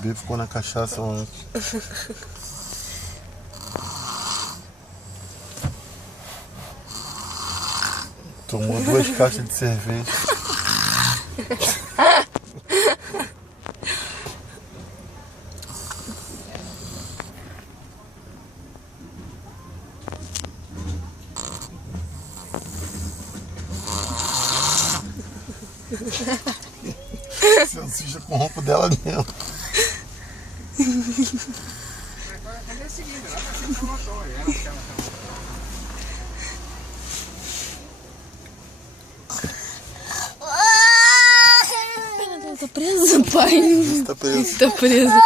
bebê ficou na cachaça ontem. Tomou 2 caixas de cerveja. Você suja com o ronco dela mesmo. Tá presa, pai? Tá preso. Tá presa.